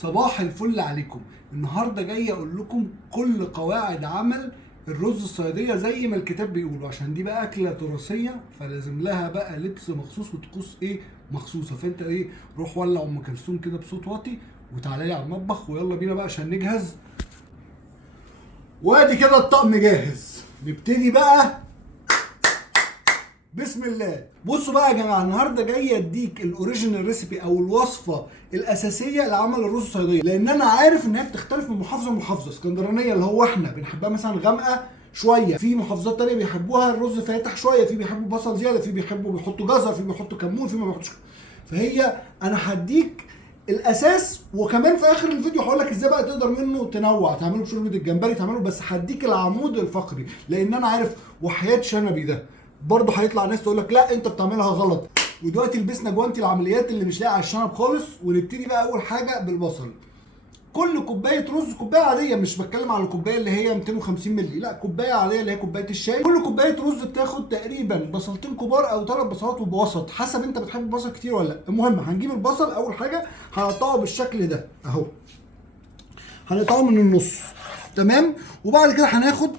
صباح الفل عليكم. النهارده جاي اقول لكم كل قواعد عمل الرز الصياديه زي ما الكتاب بيقول، عشان دي بقى اكله تراثيه فلازم لها بقى لبس مخصوص وطقوس مخصوصه. فانت روح ولع ام كلثوم كده بصوت واطي وتعالى لي على المطبخ ويلا بينا بقى عشان نجهز. وادي كده الطقم جاهز، نبتدي بقى. بسم الله. بصوا بقى يا جماعه، النهارده جاي اديك الاوريجينال ريسيبي او الوصفه الاساسيه لعمل الرز الصياديه، لان انا عارف ان هي بتختلف من محافظه لمحافظه. اسكندرانيه اللي هو احنا بنحبها مثلا غامقه شويه، في محافظات تانية بيحبوها الرز فاتح شويه، في بيحبوا بصل زياده، في بيحطوا جزر، في بيحطوا كمون، في ما بيحطوش. فهي انا هديك الاساس، وكمان في اخر الفيديو هقول لك ازاي بقى تقدر منه تنوع، تعمله بشوربه الجمبري، تعمله، بس هديك العمود الفقري، لان انا عارف وحياه شنبي ده برضه هيطلع ناس تقول لك لا انت بتعملها غلط. ودلوقتي لبسنا جوانتي العمليات اللي مش لاقي على الشنب خالص، ونبتدي بقى اول حاجه بالبصل. كل كوبايه رز، كوبايه عاديه، مش بتكلم على الكوبايه اللي هي 250 مللي، لا كوبايه عاديه اللي هي كوبايه الشاي. كل كوبايه رز بتاخد تقريبا بصلتين كبار او 3 بصلات وبوسط، حسب انت بتحب البصل كتير ولا لا. المهم هنجيب البصل اول حاجه هنقطعه بالشكل ده اهو، هنقطعه من النص تمام. وبعد كده هناخد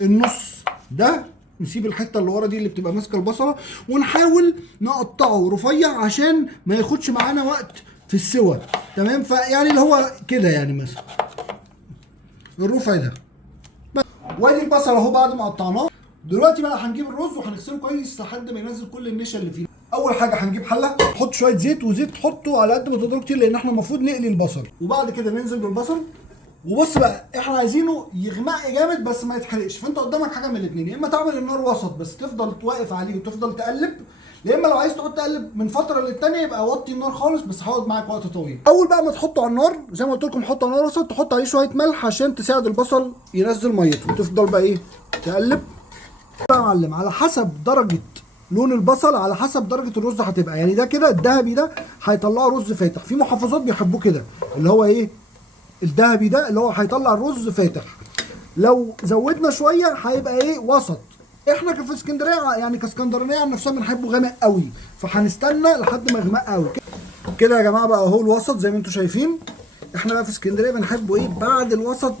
النص ده، نسيب الحته اللي ورا دي اللي بتبقى ماسكه البصله، ونحاول نقطعه رفيع عشان ما ياخدش معانا وقت في السوى تمام. فيعني اللي هو كده يعني مثلا الرفع ده. وادي البصل اهو بعد ما قطعناه. دلوقتي بقى هنجيب الرز وهنغسله كويس لحد ما ينزل كل النشا اللي فيه. اول حاجه هنجيب حله، نحط شويه زيت، وزيت تحطه على قد ما تقدروا كتير لان احنا المفروض نقلي البصل. وبعد كده ننزل بالبصل. وبص بقى، احنا عايزينه يغمق جامد بس ما يتحرقش، فانت قدامك حاجه من الاثنين، يا اما تعمل النار وسط بس تفضل واقف عليه وتفضل تقلب، يا اما لو عايز تقعد تقلب من فتره للتانيه يبقى وطي النار خالص بس هيقعد معاك وقت طويل. اول بقى ما تحطه على النار زي ما قلت لكم، حطه على النار وسط، تحط عليه شويه ملح عشان تساعد البصل ينزل ميته، وتفضل بقى تقلب بقى يا معلم على حسب درجه لون البصل، على حسب درجه الرز هتبقى. يعني ده كده الذهبي ده هيطلعه رز فاتح، في محافظات بيحبوه كده اللي هو الذهبي ده اللي هو هيطلع الرز فاتح. لو زودنا شويه هيبقى وسط. احنا في اسكندريه يعني كاسكندرانيه عن نفسنا بنحبه غامق قوي، فهنستنى لحد ما يغمق قوي كده يا جماعه. بقى اهو الوسط زي ما انتم شايفين. احنا بقى في اسكندريه بنحبه بعد الوسط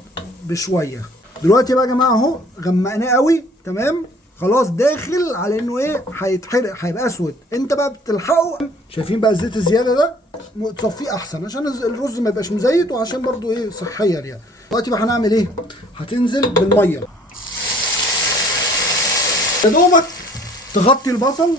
بشويه. دلوقتي بقى يا جماعه اهو غمقناه قوي تمام، خلاص داخل على انه هيتحرق، هيبقى اسود. انت بقى بتلحقه. شايفين بقى الزيت الزياده ده تصفيه احسن عشان الرز ما يبقاش مزيت، وعشان برضو صحيا يعني. دلوقتي بقى هنعمل هتنزل بالميه يا دوبك، تغطي البصل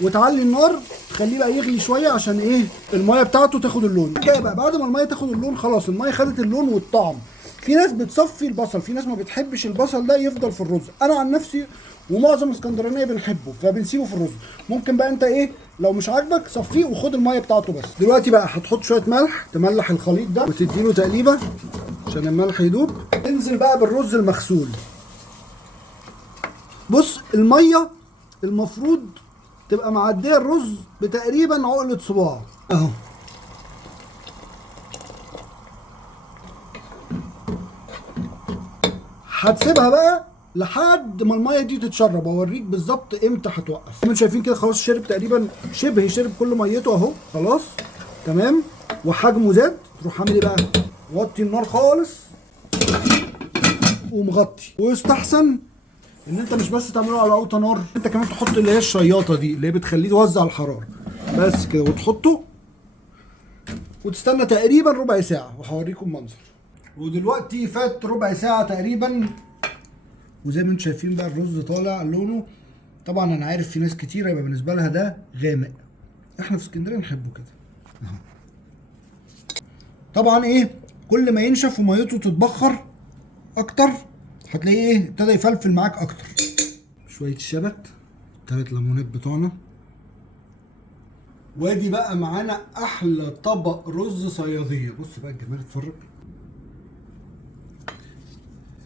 وتعلي النار، تخليه بقى يغلي شويه عشان الميه بتاعته تاخد اللون. كده بقى بعد ما الميه تاخد اللون خلاص، الميه خدت اللون والطعم. في ناس بتصفي البصل، في ناس ما بتحبش البصل ده يفضل في الرز. انا عن نفسي ومعظم اسكندرانيه بنحبه فبنسيبه في الرز. ممكن بقى انت لو مش عاجبك صفيه وخد الميه بتاعته بس. دلوقتي بقى هتحط شويه ملح، تملح الخليط ده وتديله تقليبه عشان الملح يدوب. انزل بقى بالرز المغسول. بص، الميه المفروض تبقى معديه الرز بتقريبا عقله صباع اهو. هتسيبها بقى لحد ما الميه دي تتشرب، واوريك بالظبط امتى هتوقف. انتوا شايفين كده خلاص شرب تقريبا، شرب كل ميته اهو خلاص تمام، وحجمه زاد. تروح عامل بقى وطي النار خالص ومغطي. ويستحسن ان انت مش بس تعمله على اوطى نار، انت كمان تحط اللي هي الشياطه دي اللي هي بتخليه توزع الحراره بس كده، وتحطه وتستنى تقريبا ربع ساعه وهوريكم منظر. ودلوقتي فات ربع ساعه تقريبا، وزي ما انتم شايفين بقى الرز طالع لونه. طبعا انا عارف في ناس كتيره يبقى بالنسبه لها ده غامق، احنا في اسكندريه نحبه كده اهو. طبعا كل ما ينشف وميته تتبخر اكتر هتلاقيه ابتدى يفلفل معاك اكتر. شويه شبت، 3 ليمونات بتوعنا. وادي بقى معانا احلى طبق رز صياديه. بص بقى الجمال، اتفرج.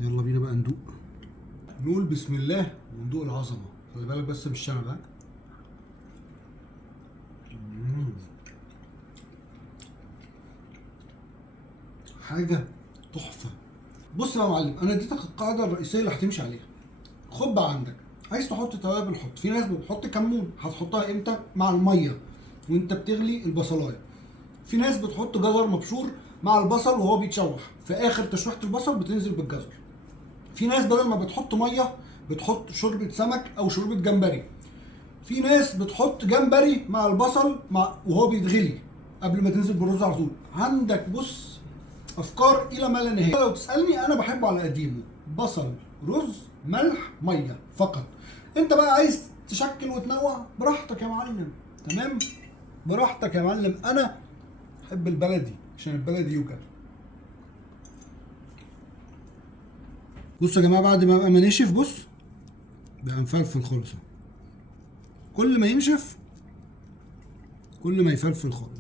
يلا بينا بقى ندوق، نقول بسم الله وندوق العظمه. خلي بالك بس مش شنب بقى. حاجه تحفه. بص يا معلم، انا اديتك القاعده الرئيسيه اللي هتمشي عليها. خد بقى عندك، عايز تحط توابل حط. في ناس بتحط كمون، هتحطها امتى؟ مع الميه وانت بتغلي البصلايه. في ناس بتحط جزر مبشور مع البصل وهو بيتشوح، في اخر تشويحه البصل بتنزل بالجزر. في ناس بدل ما بتحط ميه بتحط شوربه سمك او شوربه جمبري. في ناس بتحط جمبري مع البصل وهو بيتغلي قبل ما تنزل بالرز على طول. عندك بص افكار الى ما لا نهايه. لو تسالني انا بحبه على قديمه، بصل رز ملح ميه فقط. انت بقى عايز تشكل وتنوع براحتك يا معلم، تمام، براحتك يا معلم. انا بحب البلدي عشان البلدي يوجد. بصوا يا جماعه بعد ما نشف بص بقى مفلفل خالص. كل ما ينشف كل ما يفلفل خالص.